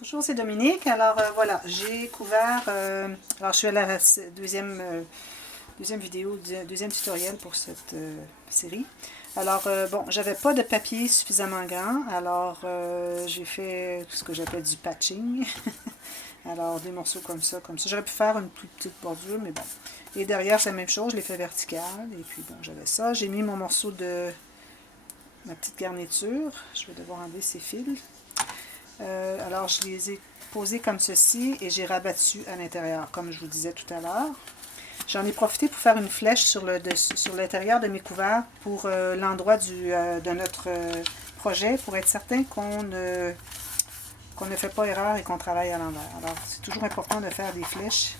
Bonjour, c'est Dominique. Alors voilà, j'ai couvert, alors je suis à la deuxième vidéo, deuxième tutoriel pour cette série. Alors bon, j'avais pas de papier suffisamment grand, alors j'ai fait ce que j'appelle du patching. Alors des morceaux comme ça, comme ça. J'aurais pu faire une toute petite bordure, mais bon. Et derrière, c'est la même chose, je l'ai fait vertical. Et puis bon, j'avais ça. J'ai mis mon morceau de ma petite garniture. Je vais devoir enlever ces fils. Alors, je les ai posés comme ceci et j'ai rabattu à l'intérieur, comme je vous disais tout à l'heure. J'en ai profité pour faire une flèche sur l'intérieur de mes couverts pour l'endroit de notre projet, pour être certain qu'on ne fait pas erreur et qu'on travaille à l'envers. Alors, c'est toujours important de faire des flèches.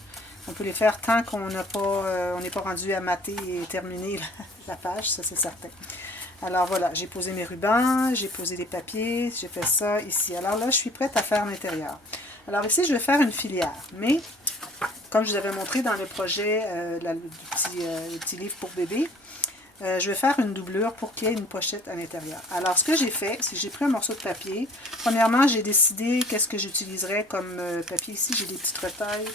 On peut les faire tant qu'on n'est pas rendu à mater et terminer la page, ça c'est certain. Alors voilà, j'ai posé mes rubans, j'ai posé les papiers, j'ai fait ça ici. Alors là, je suis prête à faire l'intérieur. Alors ici, je vais faire une filière, mais comme je vous avais montré dans le projet, le petit livre pour bébé, je vais faire une doublure pour qu'il y ait une pochette à l'intérieur. Alors ce que j'ai fait, c'est que j'ai pris un morceau de papier. Premièrement, j'ai décidé qu'est-ce que j'utiliserais comme papier. Ici, j'ai des petites retailles.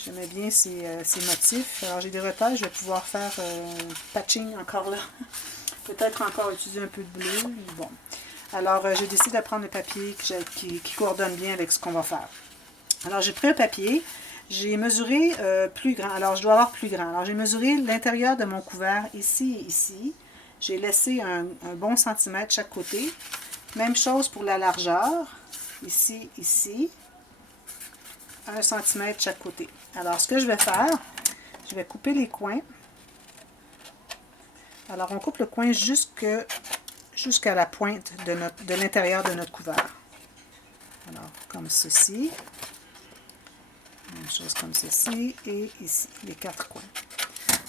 J'aimais bien ces motifs. Alors j'ai des retailles, je vais pouvoir faire patching encore là. Peut-être encore utiliser un peu de bleu. Bon. Alors, j'ai décidé de prendre le papier qui coordonne bien avec ce qu'on va faire. Alors, j'ai pris un papier. J'ai mesuré plus grand. Alors, je dois avoir plus grand. Alors, j'ai mesuré l'intérieur de mon couvert ici et ici. J'ai laissé un bon centimètre chaque côté. Même chose pour la largeur. Ici, ici. 1 centimètre chaque côté. Alors, ce que je vais faire, je vais couper les coins. Alors, on coupe le coin jusqu'à la pointe de l'intérieur de notre couvert. Alors, comme ceci. Même chose comme ceci. Et ici, les 4 coins.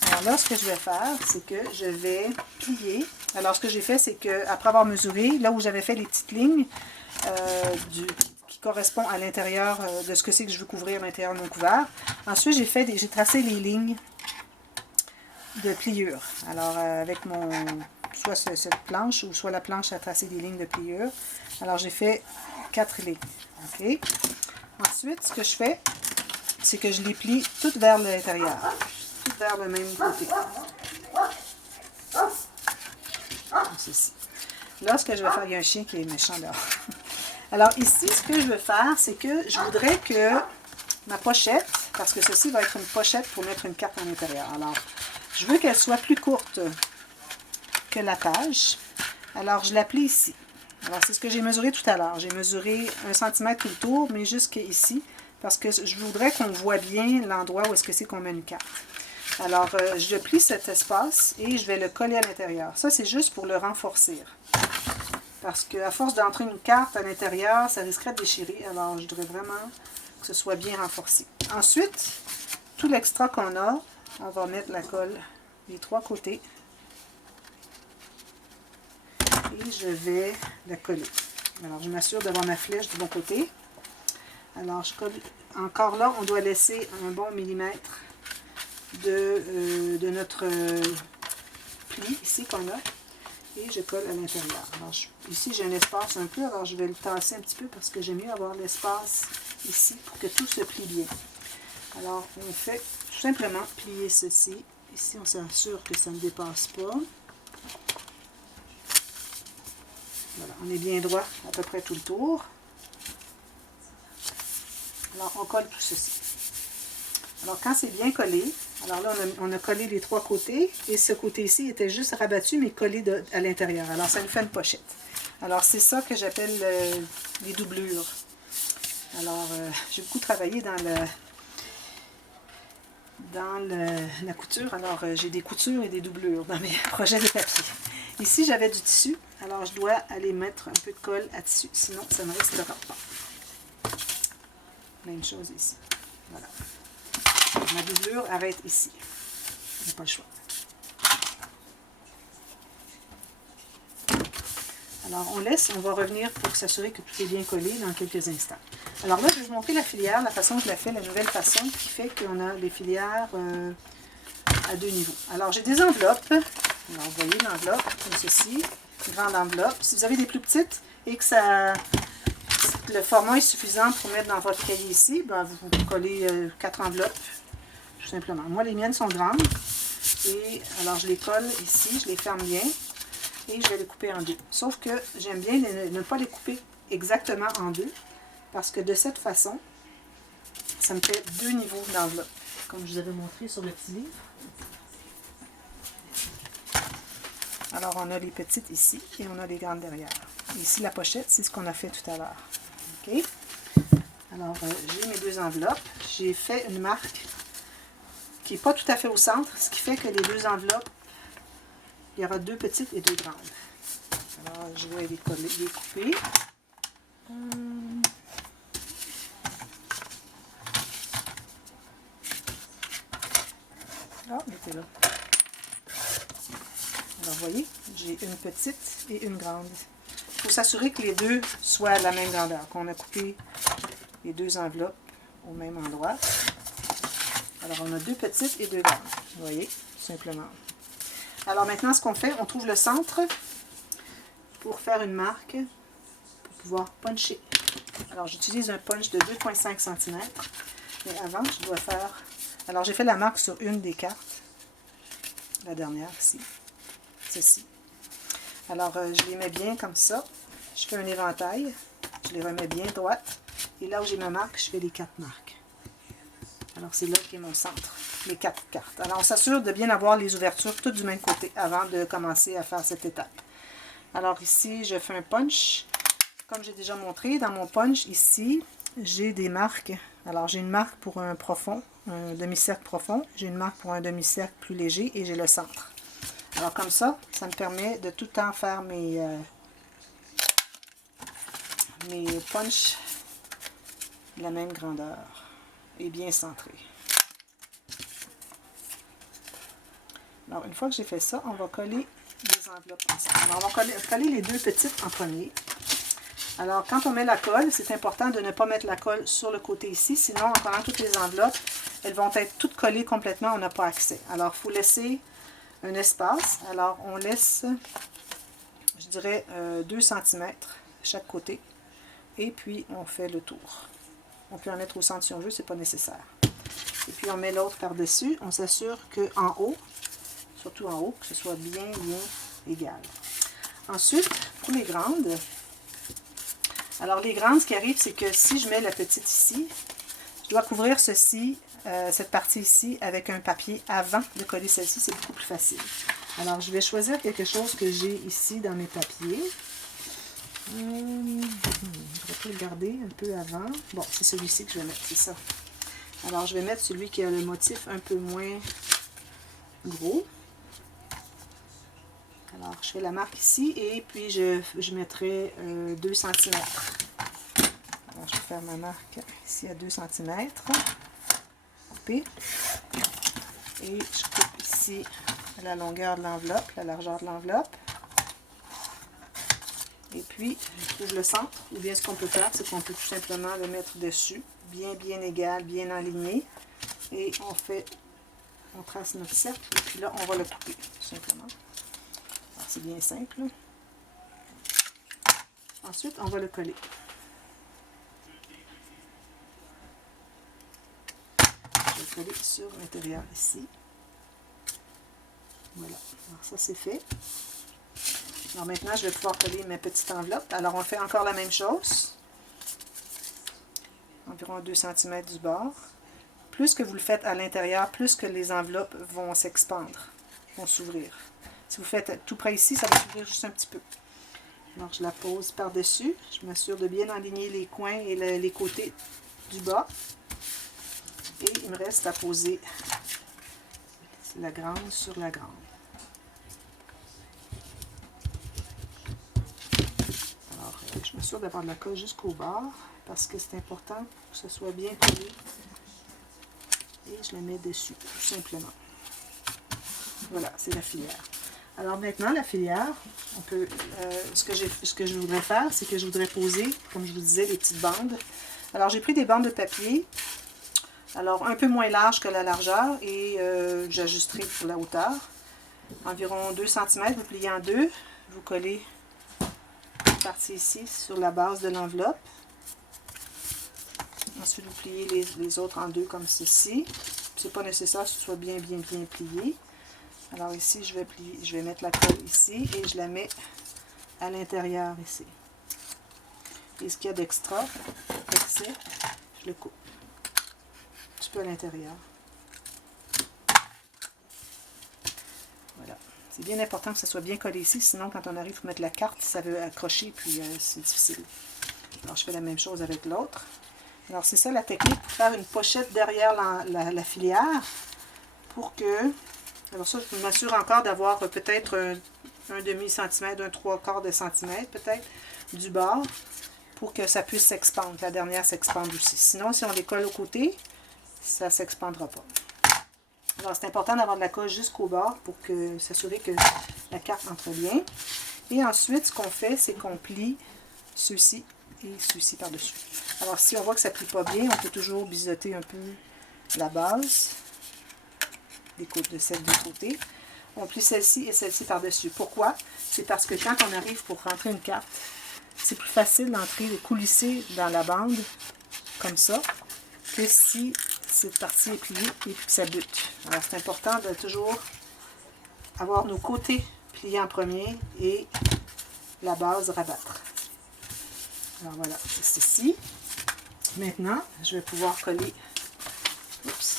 Alors là, ce que je vais faire, c'est que je vais plier. Alors, ce que j'ai fait, c'est qu'après avoir mesuré, là où j'avais fait les petites lignes qui correspondent à l'intérieur de ce que c'est que je veux couvrir à l'intérieur de mon couvert, ensuite, j'ai tracé les lignes de pliure. Alors, avec soit cette planche ou soit la planche à tracer des lignes de pliure. Alors, j'ai fait 4 lignes. OK? Ensuite, ce que je fais, c'est que je les plie toutes vers l'intérieur. Toutes vers le même côté. Comme ceci. Là, ce que je vais faire, il y a un chien qui est méchant dehors. Alors, ici, ce que je veux faire, c'est que je voudrais que ma pochette, parce que ceci va être une pochette pour mettre une carte à l'intérieur. Alors, je veux qu'elle soit plus courte que la page. Alors, je la plie ici. Alors, c'est ce que j'ai mesuré tout à l'heure. J'ai mesuré 1 cm tout le tour, mais jusqu'ici, parce que je voudrais qu'on voit bien l'endroit où est-ce que c'est qu'on met une carte. Alors, je plie cet espace et je vais le coller à l'intérieur. Ça, c'est juste pour le renforcer. Parce qu'à force d'entrer une carte à l'intérieur, ça risquerait de déchirer. Alors, je voudrais vraiment que ce soit bien renforcé. Ensuite, tout l'extra qu'on a, on va mettre la colle des 3 côtés. Et je vais la coller. Alors, je m'assure d'avoir ma flèche du bon côté. Alors, je colle. Encore là, on doit laisser un bon millimètre de notre pli ici qu'on a. Et je colle à l'intérieur. Alors, ici, j'ai un espace un peu. Alors, je vais le tasser un petit peu parce que j'aime mieux avoir l'espace ici pour que tout se plie bien. Alors, on fait tout simplement plier ceci. Ici, on s'assure que ça ne dépasse pas. Voilà, on est bien droit à peu près tout le tour. Alors, on colle tout ceci. Alors, quand c'est bien collé, alors là, on a collé les 3 côtés, et ce côté-ci était juste rabattu, mais collé à l'intérieur. Alors, ça nous fait une pochette. Alors, c'est ça que j'appelle les doublures. Alors, j'ai beaucoup travaillé dans la couture. Alors, j'ai des coutures et des doublures dans mes projets de papier. Ici, j'avais du tissu. Alors, je dois aller mettre un peu de colle à dessus, sinon ça ne restera pas. Même chose ici. Voilà. Ma doublure arrête ici. Je n'ai pas le choix. Alors, on va revenir pour s'assurer que tout est bien collé dans quelques instants. Alors là, je vais vous montrer la filière, la façon que je la fais, la nouvelle façon qui fait qu'on a les filières à 2 niveaux. Alors, j'ai des enveloppes. Alors, vous voyez l'enveloppe, comme ceci. Une grande enveloppe. Si vous avez des plus petites et que ça le format est suffisant pour mettre dans votre cahier ici, ben, vous collez 4 enveloppes, tout simplement. Moi, les miennes sont grandes. Et alors, je les colle ici, je les ferme bien. Et je vais les couper en deux. Sauf que j'aime bien ne pas les couper exactement en deux. Parce que de cette façon, ça me fait 2 niveaux d'enveloppe. Comme je vous avais montré sur le petit livre. Alors, on a les petites ici et on a les grandes derrière. Et ici, la pochette, c'est ce qu'on a fait tout à l'heure. OK? Alors, j'ai mes 2 enveloppes. J'ai fait une marque qui n'est pas tout à fait au centre, ce qui fait que les 2 enveloppes, il y aura 2 petites et 2 grandes. Alors, je vais les coller, les couper. Ah, elle était là. Alors, vous voyez, j'ai une petite et une grande. Il faut s'assurer que les deux soient à la même grandeur, qu'on a coupé les 2 enveloppes au même endroit. Alors, on a 2 petites et 2 grandes, vous voyez, tout simplement. Alors, maintenant, ce qu'on fait, on trouve le centre pour faire une marque, pour pouvoir puncher. Alors, j'utilise un punch de 2,5 cm. Mais avant, je dois faire... Alors, j'ai fait la marque sur une des cartes. La dernière, ici. Ceci. Alors, je les mets bien comme ça. Je fais un éventail. Je les remets bien droites. Et là où j'ai ma marque, je fais les 4 marques. Alors, c'est là qui est mon centre. Les 4 cartes. Alors, on s'assure de bien avoir les ouvertures toutes du même côté avant de commencer à faire cette étape. Alors, ici, je fais un punch. Comme j'ai déjà montré, dans mon punch, ici, j'ai des marques. Alors, j'ai une marque pour un profond, un demi-cercle profond. J'ai une marque pour un demi-cercle plus léger et j'ai le centre. Alors, comme ça, ça me permet de tout le temps faire mes punchs de la même grandeur et bien centrés. Alors, une fois que j'ai fait ça, on va coller les enveloppes ensemble. Alors, on va coller les 2 petites en premier. Alors, quand on met la colle, c'est important de ne pas mettre la colle sur le côté ici, sinon, en collant toutes les enveloppes, elles vont être toutes collées complètement, on n'a pas accès. Alors, il faut laisser un espace. Alors, on laisse, je dirais, 2 cm chaque côté. Et puis, on fait le tour. On peut en mettre au centre si on veut, c'est pas nécessaire. Et puis, on met l'autre par-dessus. On s'assure qu'en haut, surtout en haut, que ce soit bien égal. Ensuite, pour les grandes, alors les grandes, ce qui arrive, c'est que si je mets la petite ici, je dois couvrir ceci, cette partie ici, avec un papier avant de coller celle-ci, c'est beaucoup plus facile. Alors, je vais choisir quelque chose que j'ai ici dans mes papiers. Je vais le garder un peu avant. Bon, c'est celui-ci que je vais mettre, c'est ça. Alors, je vais mettre celui qui a le motif un peu moins gros. Alors, je fais la marque ici et puis je mettrai 2 cm. Alors, je vais faire ma marque ici à 2 cm. Couper. Et je coupe ici la longueur de l'enveloppe, la largeur de l'enveloppe. Et puis, je trouve le centre. Ou bien, ce qu'on peut faire, c'est qu'on peut tout simplement le mettre dessus. Bien égal, bien aligné. Et on trace notre cercle. Et puis là, on va le couper, tout simplement. C'est bien simple. Ensuite, on va le coller. Je vais coller sur l'intérieur ici. Voilà. Alors ça, c'est fait. Alors maintenant, je vais pouvoir coller mes petites enveloppes. Alors, on fait encore la même chose. Environ 2 cm du bord. Plus que vous le faites à l'intérieur, plus que les enveloppes vont s'expandre, vont s'ouvrir. Si vous faites tout près ici, ça va s'ouvrir juste un petit peu. Alors, je la pose par-dessus. Je m'assure de bien aligner les coins et les côtés du bas. Et il me reste à poser la grande sur la grande. Alors, je m'assure d'avoir de la colle jusqu'au bord parce que c'est important que ce soit bien collé. Et je la mets dessus, tout simplement. Voilà, c'est la filière. Alors maintenant, la filière, on peut, ce que je voudrais faire, c'est que je voudrais poser, comme je vous disais, des petites bandes. Alors j'ai pris des bandes de papier, alors un peu moins large que la largeur, et j'ajusterai pour la hauteur. Environ 2 cm, vous pliez en deux, vous collez une partie ici sur la base de l'enveloppe. Ensuite, vous pliez les autres en deux comme ceci. C'est pas nécessaire que ce soit bien plié. Alors ici, je vais mettre la colle ici et je la mets à l'intérieur ici. Et ce qu'il y a d'extra, excès, je le coupe un petit peu à l'intérieur. Voilà. C'est bien important que ça soit bien collé ici, sinon quand on arrive pour mettre la carte, ça veut accrocher, puis c'est difficile. Alors je fais la même chose avec l'autre. Alors c'est ça la technique pour faire une pochette derrière la filière, pour que... Alors ça, je m'assure encore d'avoir peut-être un demi-centimètre, un 3/4 de centimètre peut-être, du bord, pour que ça puisse s'expandre. La dernière s'expande aussi. Sinon, si on les colle au côté, ça ne s'expandra pas. Alors, c'est important d'avoir de la colle jusqu'au bord pour s'assurer que la carte entre bien. Et ensuite, ce qu'on fait, c'est qu'on plie ceux-ci et ceux-ci par-dessus. Alors, si on voit que ça ne plie pas bien, on peut toujours biseauter un peu la base de celle du côté. On plie celle-ci et celle-ci par-dessus. Pourquoi? C'est parce que quand on arrive pour rentrer une carte, c'est plus facile d'entrer, de coulisser dans la bande, comme ça, que si cette partie est pliée et que ça bute. Alors, c'est important de toujours avoir nos côtés pliés en premier et la base rabattre. Alors, voilà, c'est ceci. Maintenant, je vais pouvoir coller, ici.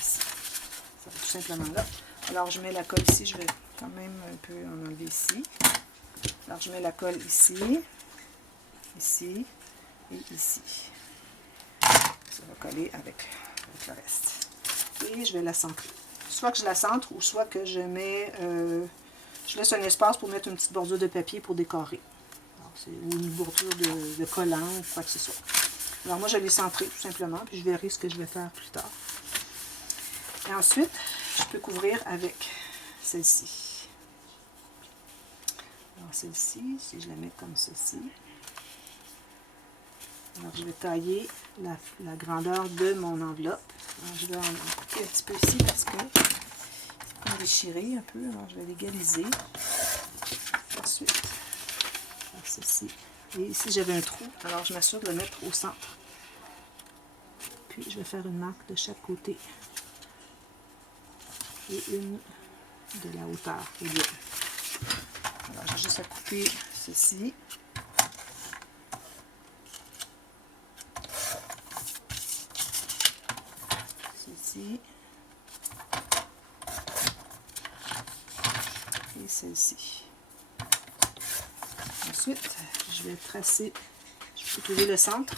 Ça va tout simplement là. Alors, je mets la colle ici, je vais quand même un peu en enlever ici. Alors, je mets la colle ici, ici et ici. Ça va coller avec le reste. Et je vais la centrer. Soit que je la centre ou soit que je mets... je laisse un espace pour mettre une petite bordure de papier pour décorer. Ou une bordure de collant ou quoi que ce soit. Alors moi, je l'ai centré tout simplement, puis je verrai ce que je vais faire plus tard. Et ensuite, je peux couvrir avec celle-ci. Alors celle-ci, si je la mets comme ceci, alors je vais tailler la grandeur de mon enveloppe. Alors, je vais en couper un petit peu ici parce que c'est comme déchiré un peu. Alors je vais l'égaliser. Ensuite, faire ceci. Et ici j'avais un trou, alors je m'assure de le mettre au centre. Puis je vais faire une marque de chaque côté. Et une de la hauteur. Et bien. Alors j'ai juste à couper ceci. Ceci. Et celle-ci. Ensuite, je vais tracer, je vais trouver le centre.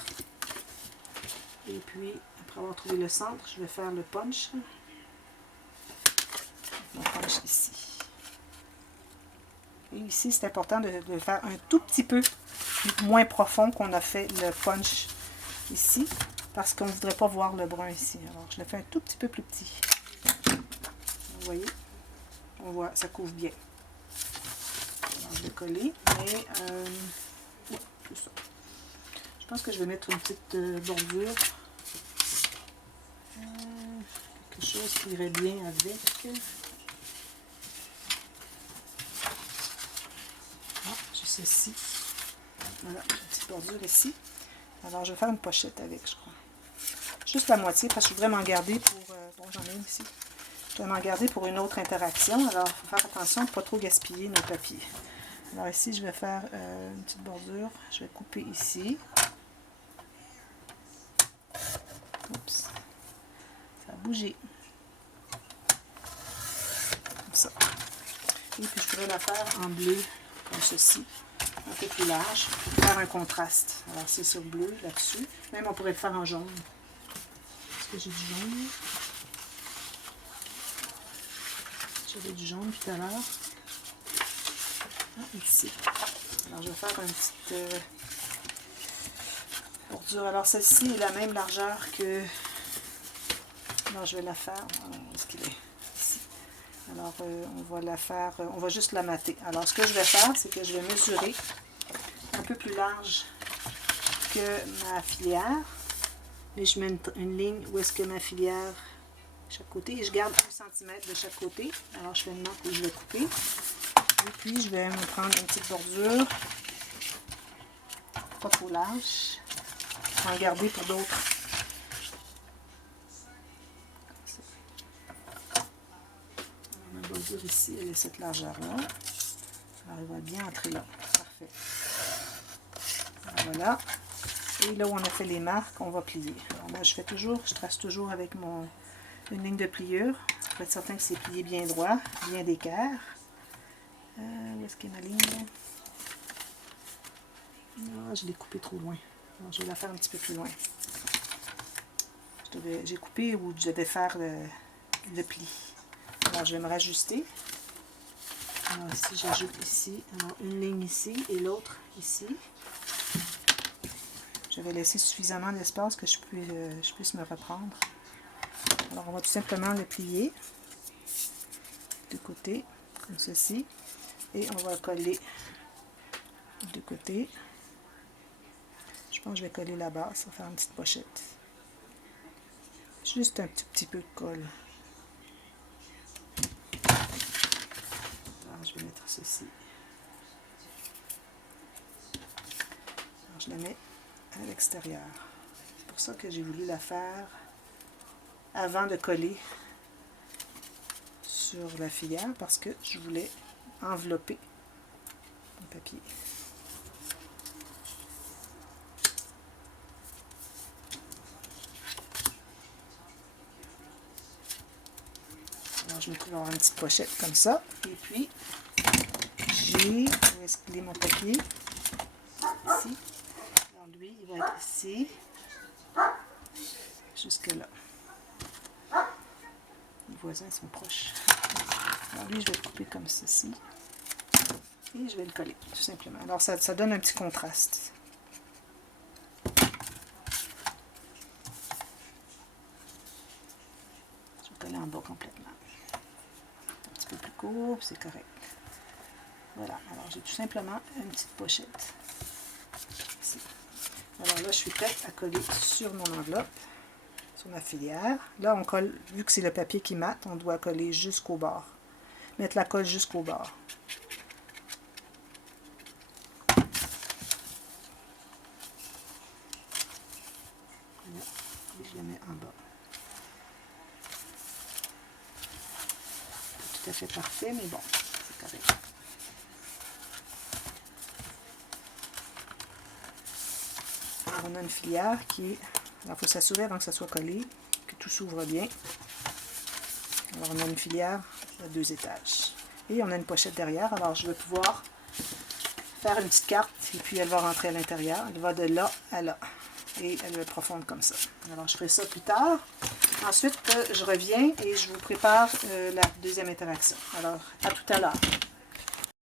Et puis, après avoir trouvé le centre, je vais faire le punch. Mon punch ici. Et ici, c'est important de faire un tout petit peu moins profond qu'on a fait le punch ici, parce qu'on ne voudrait pas voir le brun ici. Alors, je le fais un tout petit peu plus petit. Vous voyez? On voit, ça couvre bien. Alors, je vais coller, mais ouais, c'est ça. Je pense que je vais mettre une petite bordure. Quelque chose qui irait bien avec. Ah, j'ai ceci. Voilà, une petite bordure ici. Alors, je vais faire une pochette avec, je crois. Juste la moitié, parce que je voudrais m'en garder pour... bon, j'en ai une ici. Je vais m'en garder pour une autre interaction. Alors, il faut faire attention de ne pas trop gaspiller nos papiers. Alors ici, je vais faire une petite bordure. Je vais couper ici. Oups. Ça a bougé. Comme ça. Et puis, je pourrais la faire en bleu, comme ceci. Un peu plus large. Pour faire un contraste. Alors, c'est sur bleu, là-dessus. Même, on pourrait le faire en jaune. Est-ce que j'ai du jaune? J'avais du jaune tout à l'heure. Ici. Alors, je vais faire une petite bordure. Alors, celle-ci est la même largeur que... Alors, je vais la faire... Où est-ce qu'il est? Ici. Alors, on va la faire... on va juste la mater. Alors, ce que je vais faire, c'est que je vais mesurer un peu plus large que ma filière. Et je mets une ligne où est-ce que ma filière... chaque côté. Et je garde 1 cm de chaque côté. Alors, je fais une marque où je vais couper. Et puis, je vais me prendre une petite bordure, pas trop large. Je vais en garder pour d'autres coudure ici, elle est cette largeur-là. Alors, il va bien entrer là. Parfait. Alors, voilà. Et là où on a fait les marques, on va plier. Alors moi, je trace toujours avec une ligne de pliure. Pour être certain que c'est plié bien droit, bien d'équerre. Où est-ce qu'est ma ligne? Ah, je l'ai coupé trop loin. Alors, je vais la faire un petit peu plus loin. J'ai coupé où je devais faire le pli. Alors, je vais me rajuster. Alors, ici, j'ajoute ici, alors, une ligne ici et l'autre ici. Je vais laisser suffisamment d'espace que je puisse me reprendre. Alors, on va tout simplement le plier de côté, comme ceci. Et on va coller de côté. Je pense que je vais coller la base, ça va faire une petite pochette. Juste un petit peu de colle. Alors, je vais mettre ceci. Alors, je la mets à l'extérieur. C'est pour ça que j'ai voulu la faire avant de coller sur la filière, parce que je voulais envelopper le papier. Alors, je me trouve avoir une petite pochette comme ça. Et puis, je vais escaler mon papier ici. Alors, lui, il va être ici, jusque là. Les voisins sont proches. Alors, lui, je vais le couper comme ceci. Et je vais le coller, tout simplement. Alors, ça donne un petit contraste. Je vais coller en bas complètement. Un petit peu plus court, c'est correct. Voilà, alors j'ai tout simplement une petite pochette. Ici. Alors là, je suis prête à coller sur mon enveloppe, sur ma filière. Là, on colle, vu que c'est le papier qui mate, on doit coller jusqu'au bord. Mettre la colle jusqu'au bord. Voilà, et je la mets en bas. Pas tout à fait parfait, mais bon, c'est correct. Alors, on a une filière qui est... Alors, il faut s'assurer avant que ça soit collé, que tout s'ouvre bien. Alors, on a une filière à 2 étages. Et on a une pochette derrière. Alors, je vais pouvoir faire une petite carte et puis elle va rentrer à l'intérieur. Elle va de là à là. Et elle va être profonde comme ça. Alors, je ferai ça plus tard. Ensuite, je reviens et je vous prépare la deuxième interaction. Alors, à tout à l'heure.